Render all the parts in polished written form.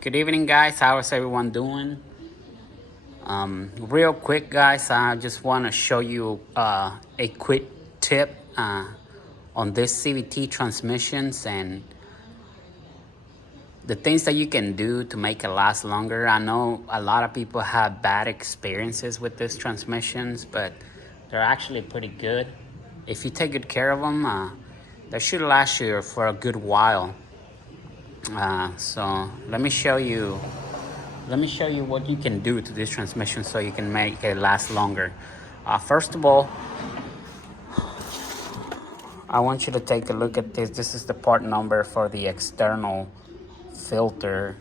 Good evening, guys. How is everyone doing? Real quick, guys, I just want to show you a quick tip on this CVT transmissions and the things that you can do to make it last longer. I know a lot of people have bad experiences with these transmissions, but they're actually pretty good. If you take good care of them, they should last you for a good while. So let me show you what you can do to this transmission so you can make it last longer. First of all, I want you to take a look at this. This is the part number for the external filter.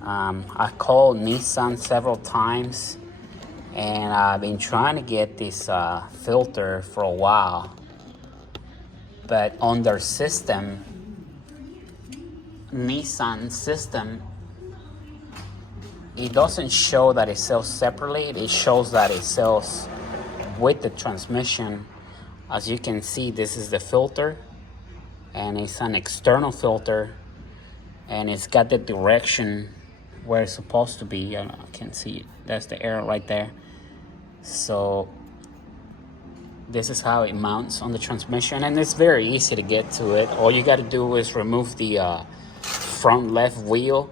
I called Nissan several times and I've been trying to get this filter for a while, but on their system, Nissan system, it doesn't show that it sells separately. It shows that it sells with the transmission. As you can see, this is the filter and it's an external filter and it's got the direction where it's supposed to be. I can see it. That's the arrow right there. So this is how it mounts on the transmission, and it's very easy to get to it. All you got to do is remove the front left wheel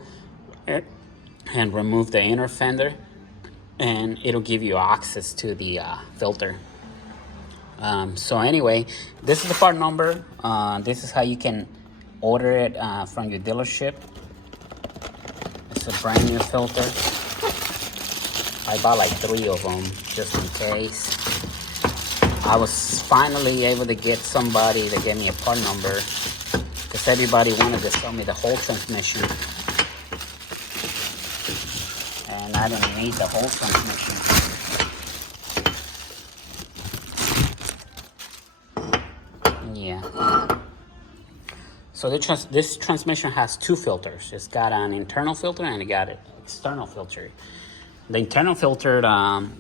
and remove the inner fender, and it'll give you access to the filter. So anyway, this is the part number. This is how you can order it from your dealership. It's a brand new filter. I bought like 3 of them just in case. I was finally able to get somebody to get me a part number because everybody wanted to sell me the whole transmission, and I don't need the whole transmission. Yeah. So this transmission has 2 filters. It's got an internal filter and it got an external filter. The internal filter,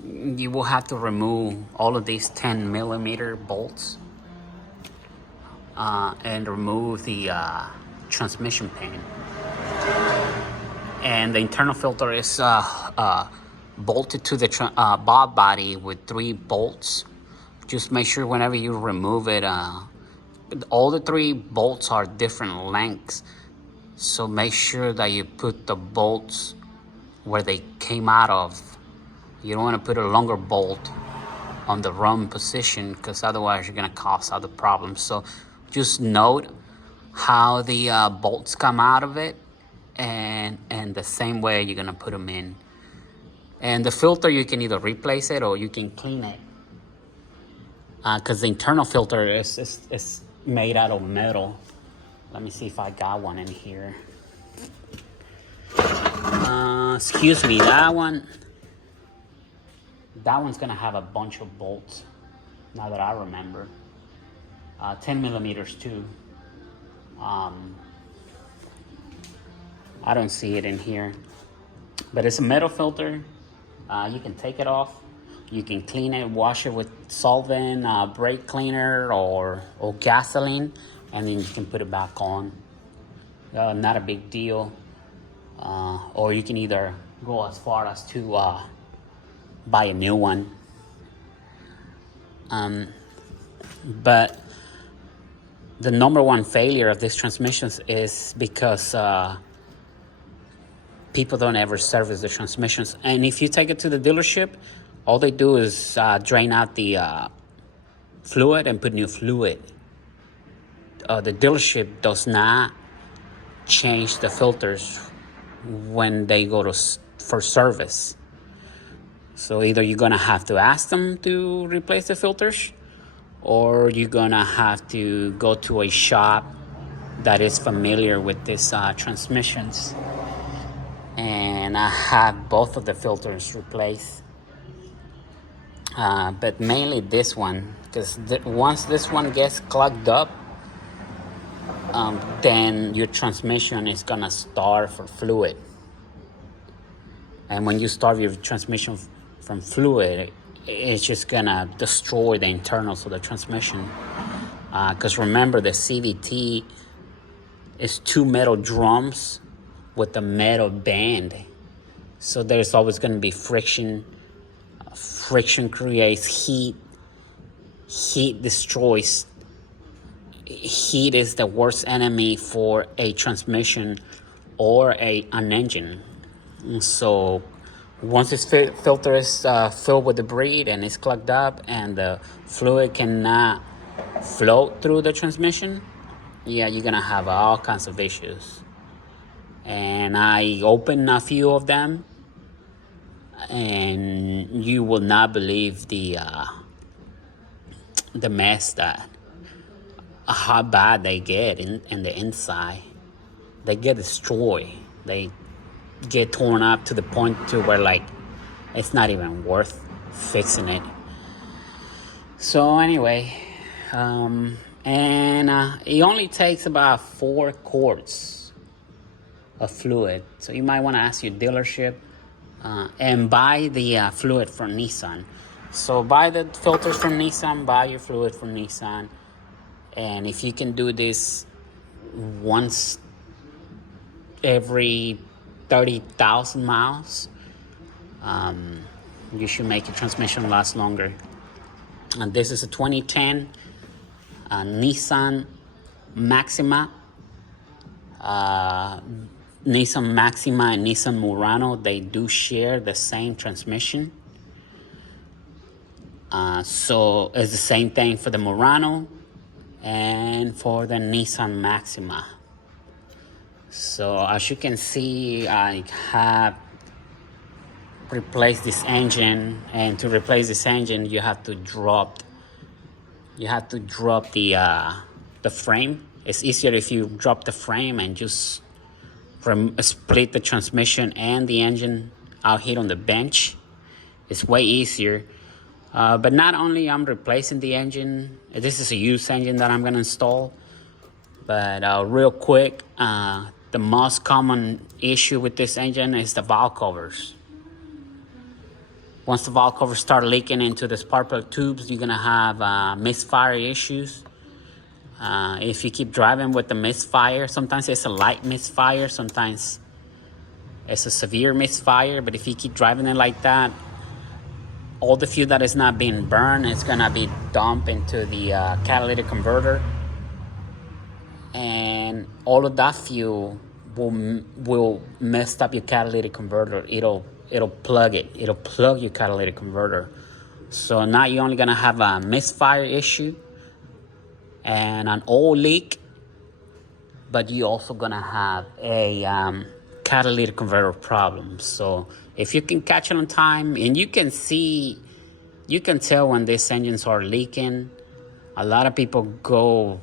you will have to remove all of these 10mm bolts and remove the transmission pin. And the internal filter is bolted to the bob body with 3 bolts. Just make sure whenever you remove it, all the 3 bolts are different lengths. So make sure that you put the bolts where they came out of. You don't want to put a longer bolt on the wrong position because otherwise you're going to cause other problems. So just note how the bolts come out of it, and the same way you're going to put them in. And the filter, you can either replace it or you can clean it, because the internal filter is made out of metal. Let me see if I got one in here. Excuse me, that one's gonna have a bunch of bolts, now that I remember. 10mm too. I don't see it in here, but it's a metal filter. You can take it off, you can clean it, wash it with solvent, brake cleaner or gasoline, and then you can put it back on. Not a big deal. Or you can either go as far as to buy a new one. But the number one failure of these transmissions is because people don't ever service the transmissions. And if you take it to the dealership, all they do is drain out the fluid and put new fluid. The dealership does not change the filters when they go for service. So either you're gonna have to ask them to replace the filters, or you're gonna have to go to a shop that is familiar with these transmissions and have both of the filters replaced. But mainly this one, because once this one gets clogged up, then your transmission is gonna starve for fluid. And when you starve your transmission from fluid, it's just gonna destroy the internals of the transmission. Because remember, the CVT is 2 metal drums with a metal band. So there's always going to be friction. Friction creates heat. Heat destroys. Heat is the worst enemy for a transmission or an engine. So once this filter is filled with debris and it's clogged up and the fluid cannot flow through the transmission, yeah, you're gonna have all kinds of issues. And I opened a few of them, and you will not believe the mess that how bad they get in the inside. They get destroyed. They get torn up to the point to where like it's not even worth fixing it. So anyway, and it only takes about 4 quarts of fluid. So you might want to ask your dealership and buy the fluid from Nissan. So buy the filters from Nissan, buy your fluid from Nissan. And if you can do this once every 30,000 miles, you should make your transmission last longer. And this is a 2010 Nissan Maxima. Nissan Maxima and Nissan Murano, they do share the same transmission. So it's the same thing for the Murano and for the Nissan Maxima. So as you can see, I have replaced this engine, and to replace this engine, you have to drop the frame. It's easier if you drop the frame and just split the transmission and the engine out here on the bench. It's way easier. But not only I'm replacing the engine, this is a used engine that I'm gonna install, but real quick, the most common issue with this engine is the valve covers. Once the valve covers start leaking into the spark plug tubes, you're gonna have misfire issues. If you keep driving with the misfire, sometimes it's a light misfire, sometimes it's a severe misfire, but if you keep driving it like that, all the fuel that is not being burned is gonna be dumped into the catalytic converter, and all of that fuel will mess up your catalytic converter. It'll plug it. It'll plug your catalytic converter. So now you're only gonna have a misfire issue and an oil leak, but you're also gonna have a catalytic converter problem. So if you can catch it on time, and you can tell when these engines are leaking. A lot of people go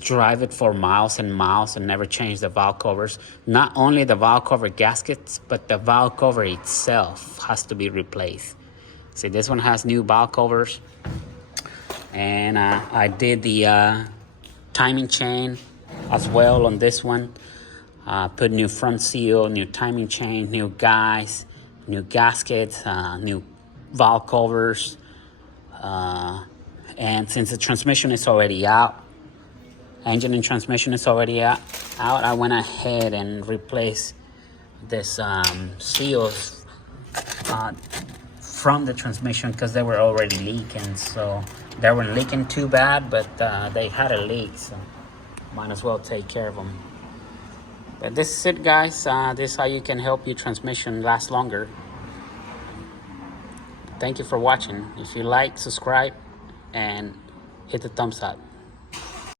drive it for miles and miles and never change the valve covers. Not only the valve cover gaskets, but the valve cover itself has to be replaced. See, this one has new valve covers, and I did the timing chain as well on this one. Put new front seal, new timing chain, new guides, new gaskets, new valve covers, and since the transmission is already out, engine and transmission is already out, I went ahead and replaced this seals from the transmission because they were already leaking. So they weren't leaking too bad, but they had a leak, so might as well take care of them. But this is it, guys. This is how you can help your transmission last longer. Thank you for watching. If you like, subscribe and hit the thumbs up.